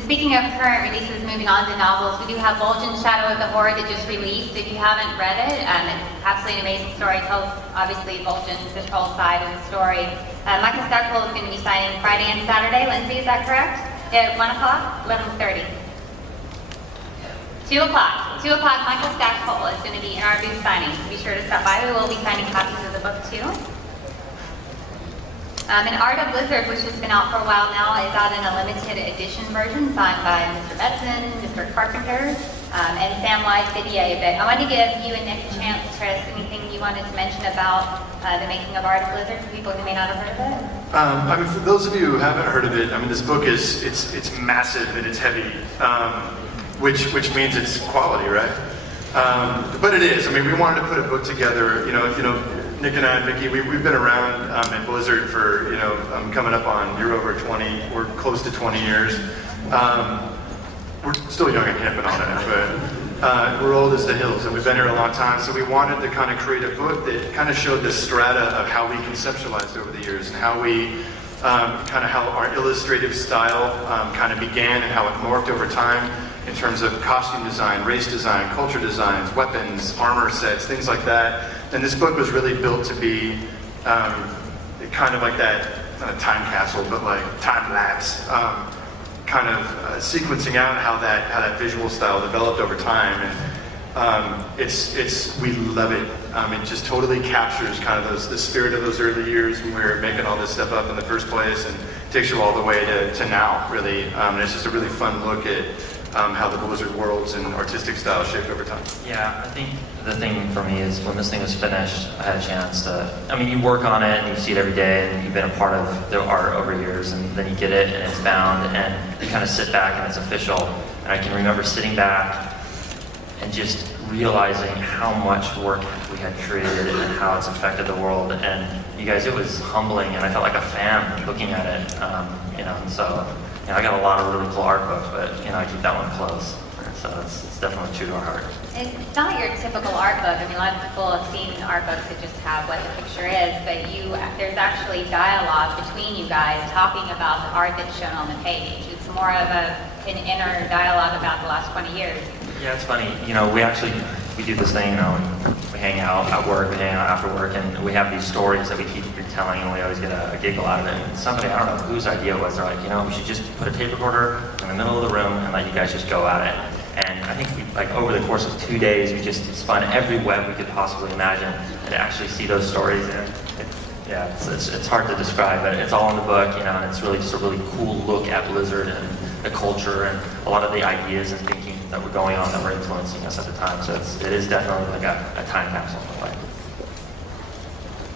speaking of current releases, moving on to novels, we do have Vol'jin, Shadow of the Horde that just released. If you haven't read it, it's absolutely an amazing story. It tells, obviously, Vol'jin's the troll side of the story. Michael Stackpole is going to be signing Friday and Saturday. Lindsay, is that correct? At 1 o'clock? 11:30. 2 o'clock. 2 o'clock, Michael Stackpole is going to be in our booth signing. So be sure to stop by. We will be signing copies of the book, too. And Art of Blizzard, which has been out for a while now, is out in a limited edition version signed by Mr. Betzman, Mr. Carpenter, and Sam Wise Didier. But I wanted to give you and Nick a chance, Tris, anything you wanted to mention about the making of Art of Blizzard for people who may not have heard of it? I mean, for those of you who haven't heard of it, I mean, this book is, it's massive and it's heavy, which means it's quality, right? But it is. I mean, we wanted to put a book together, you know, Nick and I and Mickey, we've been around at Blizzard for, coming up on, you're over 20, we're close to 20 years. We're still young and hip and all that, but we're old as the hills, and we've been here a long time, so we wanted to kind of create a book that kind of showed the strata of how we conceptualized over the years, and how we, how our illustrative style kind of began and how it morphed over time in terms of costume design, race design, culture designs, weapons, armor sets, things like that. And this book was really built to be kind of like that, not a time capsule, but like time lapse, sequencing out how that visual style developed over time. And we love it. It just totally captures kind of the spirit of those early years when we were making all this stuff up in the first place, and takes you all the way to now, really. And it's just a really fun look at how the Blizzard worlds and artistic styles shaped over time. Yeah, I think the thing for me is when this thing was finished, I had a chance to, you work on it and you see it every day and you've been a part of the art over years, and then you get it and it's bound and you kind of sit back and it's official. And I can remember sitting back and just realizing how much work we had created and how it's affected the world. And you guys, it was humbling, and I felt like a fan looking at it, and so, I got a lot of really cool art books, but I keep that one close. So it's definitely true to our heart. It's not your typical art book. I mean, a lot of people have seen art books that just have what the picture is, but there's actually dialogue between you guys talking about the art that's shown on the page. It's more of an inner dialogue about the last 20 years. Yeah, it's funny. We do this thing, we hang out at work, we hang out after work, and we have these stories that we keep retelling, and we always get a giggle out of it. And somebody, I don't know whose idea it was, they're like, we should just put a tape recorder in the middle of the room and let you guys just go at it. And I think over the course of 2 days, we just spun every web we could possibly imagine, and to actually see those stories, and it's hard to describe, but it's all in the book, and it's really just a really cool look at Blizzard and the culture and a lot of the ideas and thinking that were going on that were influencing us at the time. So it is definitely like a time capsule in a way.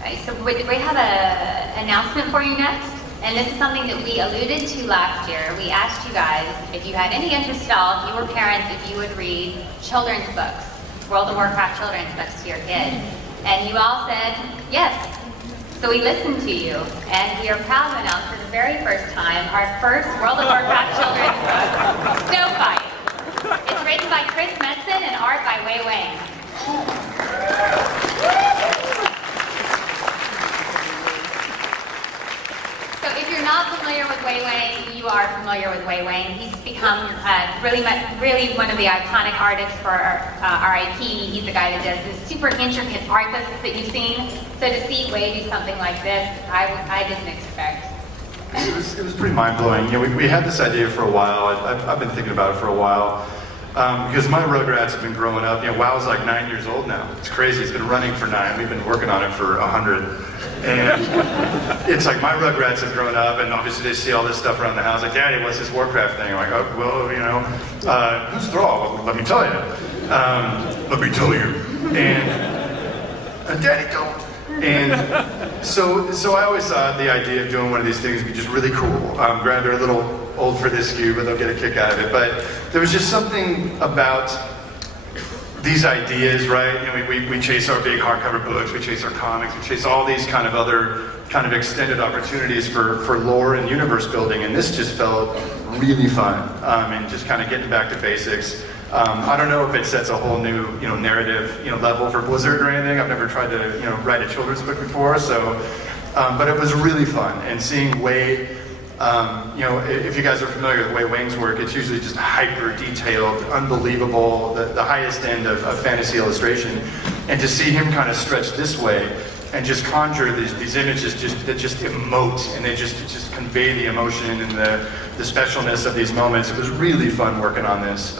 Right, so we have an announcement for you next, and this is something that we alluded to last year. We asked you guys if you had any interest at all, if you were parents, if you would read children's books, World of Warcraft children's books to your kids. And you all said yes. So we listened to you, and we are proud to announce for the very first time our first World of Warcraft children's book, Snow Fight. It's written by Chris Metzen and art by Wei Wang. So if you're not familiar with Wei Wang, you are familiar with Wei Wang. He's become really one of the iconic artists for RIP. He's the guy that does this super intricate art that you've seen. So to see Wei do something like this, I didn't expect. It was pretty mind-blowing. We had this idea for a while. I've been thinking about it for a while. Because my Rugrats have been growing up. WoW's like 9 years old now. It's crazy. It's been running for 9. We've been working on it for 100. And it's like my Rugrats have grown up, and obviously they see all this stuff around the house. Like, Daddy, what's this Warcraft thing? I'm like, oh, well, who's Thrall? Well, let me tell you. Let me tell you. And Daddy, don't. And so I always thought the idea of doing one of these things would be just really cool. Granted, they're a little old for this SKU, but they'll get a kick out of it. But there was just something about these ideas, right? We chase our big hardcover books, we chase our comics, we chase all these kind of other extended opportunities for lore and universe building, and this just felt really fun, and just kind of getting back to basics. I don't know if it sets a whole new, narrative, level for Blizzard or anything. I've never tried to, write a children's book before, so, but it was really fun, and seeing Wei You know, if you guys are familiar with the way wings work, it's usually just hyper detailed, unbelievable, the highest end of fantasy illustration. And to see him kind of stretch this way and just conjure these images that just emote and they just convey the emotion and the specialness of these moments. It was really fun working on this.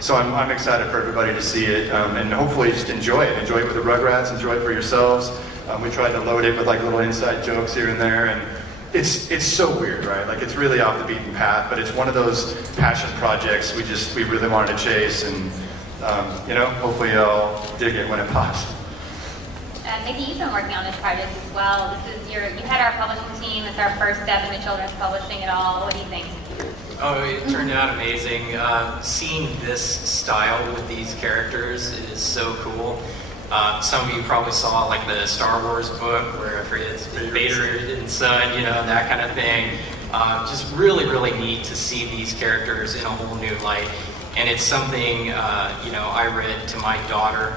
So I'm excited for everybody to see it and hopefully just enjoy it. Enjoy it with the Rugrats, enjoy it for yourselves. We tried to load it with like little inside jokes here and there, and it's so weird, right? Like it's really off the beaten path, but it's one of those passion projects we really wanted to chase, and you know, hopefully y'all dig it when it pops. Nikki, you've been working on this project as well. You had our publishing team. It's our first step in the children's publishing at all. What do you think? Oh, it turned out amazing. Seeing this style with these characters is so cool. Some of you probably saw like the Star Wars book where I forget it's Vader and Son, you know, that kind of thing. Just really, really neat to see these characters in a whole new light. And it's something, you know, I read to my daughter.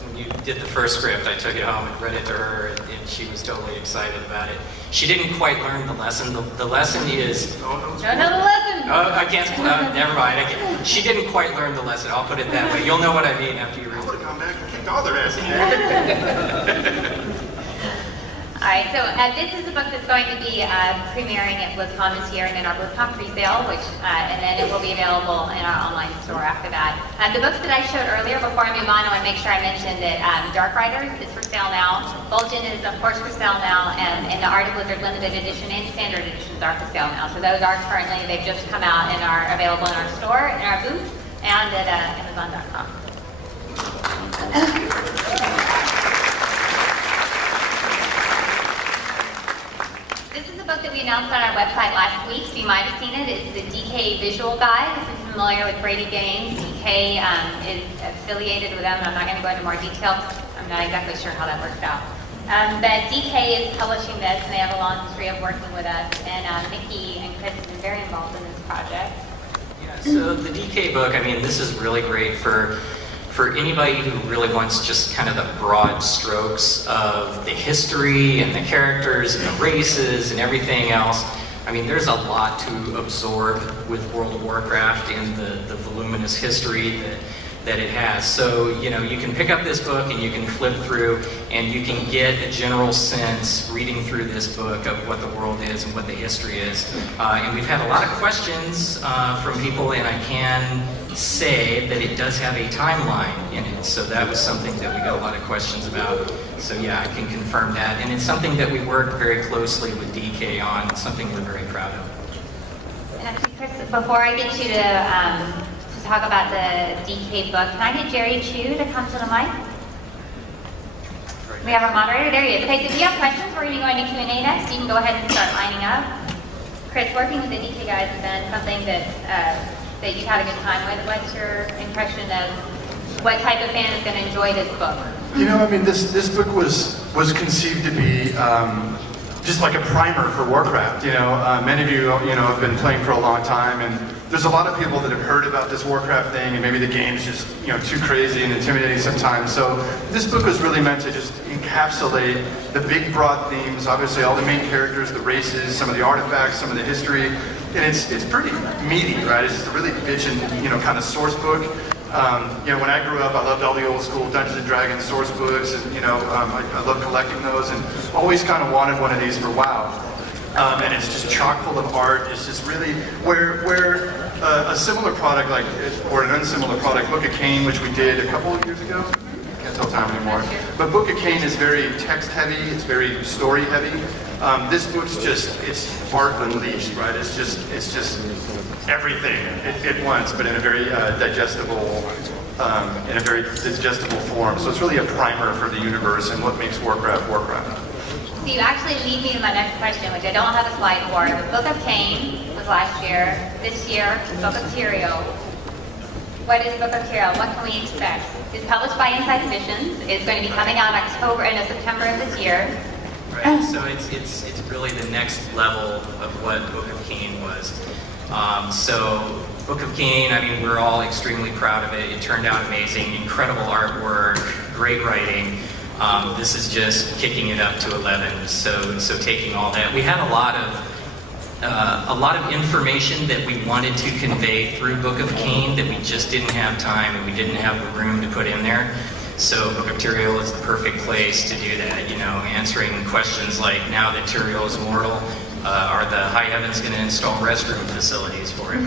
When you did the first script, I took it home and read it to her, and she was totally excited about it. She didn't quite learn the lesson. The lesson is... Don't know the lesson! Oh, I can't... never mind. She didn't quite learn the lesson. I'll put it that way. You'll know what I mean after you read it. I would have gone back and kicked all their asses. All right, so this is a book that's going to be premiering at BlizzCon this year and in our BlizzCon pre-sale, and then it will be available in our online store after that. The books that I showed earlier, before I move on, I want to make sure I mention that Dark Riders is for sale now. Vol'jin is, of course, for sale now, and the Art of Blizzard limited edition and standard editions are for sale now. So those are currently, they've just come out and are available in our store, in our booth, and at Amazon.com. This is a book that we announced on our website last week, so you might have seen it. It's the DK Visual Guide. If you're familiar with Brady Games, DK is affiliated with them, and I'm not going to go into more details. I'm not exactly sure how that works out. But DK is publishing this, and they have a long history of working with us, and Nikki and Chris have been very involved in this project. Yeah, so the DK book, I mean, this is really great for anybody who really wants just kind of the broad strokes of the history and the characters and the races and everything else. I mean, there's a lot to absorb with World of Warcraft and the voluminous history that it has. So, you know, you can pick up this book and you can flip through and you can get a general sense reading through this book of what the world is and what the history is. And we've had a lot of questions from people, and I can say that it does have a timeline in it. So that was something that we got a lot of questions about. So yeah, I can confirm that. And it's something that we worked very closely with DK on. It's something we're very proud of. And actually, Chris, before I get you to talk about the DK book, can I get Jerry Chu to come to the mic? We have our moderator. There he is. Okay, so if you have questions, we're going to go into Q&A next. You can go ahead and start lining up. Chris, working with the DK guys has been something that you've had a good time with. What's your impression of what type of fan is going to enjoy this book? You know, I mean, this book was conceived to be just like a primer for Warcraft. You know, many of you have been playing for a long time, and there's a lot of people that have heard about this Warcraft thing, and maybe the game's just too crazy and intimidating sometimes. So this book was really meant to just encapsulate the big broad themes, obviously all the main characters, the races, some of the artifacts, some of the history, and it's pretty meaty, right? It's just a really bitchin', kind of source book. When I grew up, I loved all the old school Dungeons and Dragons source books, and I love collecting those, and always kind of wanted one of these for WoW. And it's just chock full of art. It's just really where a similar product or an unsimilar product, Book of Cain, which we did a couple of years ago. Can't tell time anymore. But Book of Cain is very text heavy. It's very story heavy. This book's it's art unleashed, right? It's just everything at once, but in a very digestible form. So it's really a primer for the universe and what makes Warcraft Warcraft. So you actually lead me to my next question, which I don't have a slide for. The Book of Cain was last year. This year, Book of Tyrael. What is Book of Tyrael? What can we expect? It's published by Inside Editions. It's going to be coming out in September of this year. Right. So it's really the next level of what Book of Cain was. So Book of Cain, I mean, we're all extremely proud of it. It turned out amazing, incredible artwork, great writing. This is just kicking it up to 11. So taking all that, we had a lot of a lot of information that we wanted to convey through Book of Cain that we just didn't have time and we didn't have the room to put in there. So Book of Tyrael is the perfect place to do that, you know, answering questions like, now that Tyrael is mortal, are the high heavens going to install restroom facilities for him?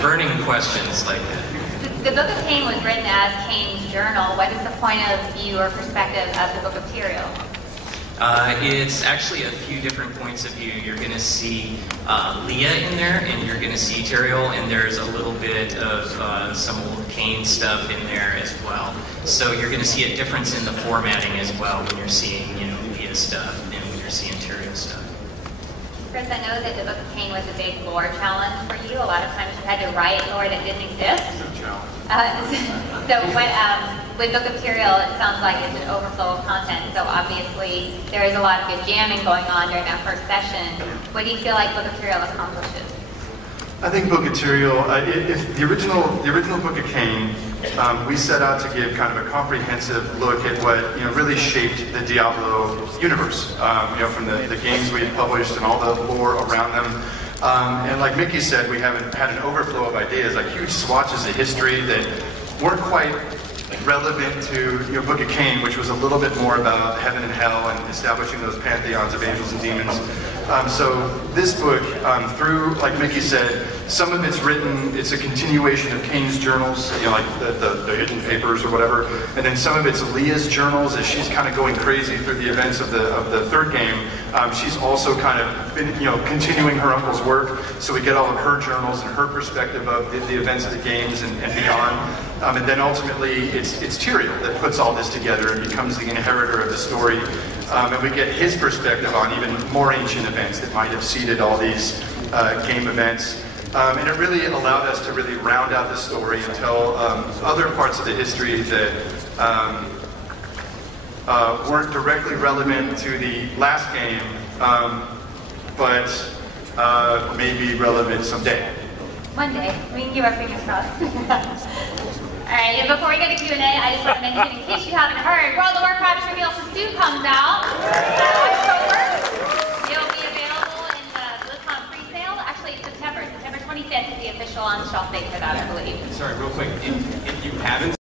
Burning questions like that. The Book of Cain was written as Cain's journal. What is the point of view or perspective of the Book of Tyrael? It's actually a few different points of view. You're going to see Leah in there, and you're going to see Tyrael, and there's a little bit of some old Cain stuff in there as well. So you're going to see a difference in the formatting as well when you're seeing, you know, Leah stuff and when you're seeing Tyrael stuff. Chris, I know that the Book of Cain was a big lore challenge for you. A lot of times you had to write lore that didn't exist. So with Book of Tyrael, it sounds like it's an overflow of content. So obviously there is a lot of good jamming going on during that first session. What do you feel like Book of Tyrael accomplishes? I think Book of Tyrael, if the original Book of Cain, we set out to give kind of a comprehensive look at what, you know, really shaped the Diablo universe. You know, from the games we had published and all the lore around them. And like Mickey said, we haven't had an overflow of ideas, like huge swatches of history that weren't quite relevant to, you know, Book of Cain, which was a little bit more about heaven and hell and establishing those pantheons of angels and demons. So this book, through, like Mickey said, some of it's written, it's a continuation of Cain's journals, you know, like the hidden papers or whatever, and then some of it's Leah's journals as she's kind of going crazy through the events of the third game. She's also kind of been, you know, continuing her uncle's work, so we get all of her journals and her perspective of the events of the games and beyond. And then ultimately, it's Tyrael that puts all this together and becomes the inheritor of the story. And we get his perspective on even more ancient events that might have seeded all these game events. And it really allowed us to really round out the story and tell other parts of the history that weren't directly relevant to the last game, but may be relevant someday. One day. We can give our fingers crossed. Alright, and before we go to Q&A, I just want to mention, in case you haven't heard, World of Warcraft Trivial Pursuit comes out October. It'll be available in the BlizzCon pre-sale. Actually, it's September 25th is the official on-shelf date for that, I believe. Sorry, real quick. If you haven't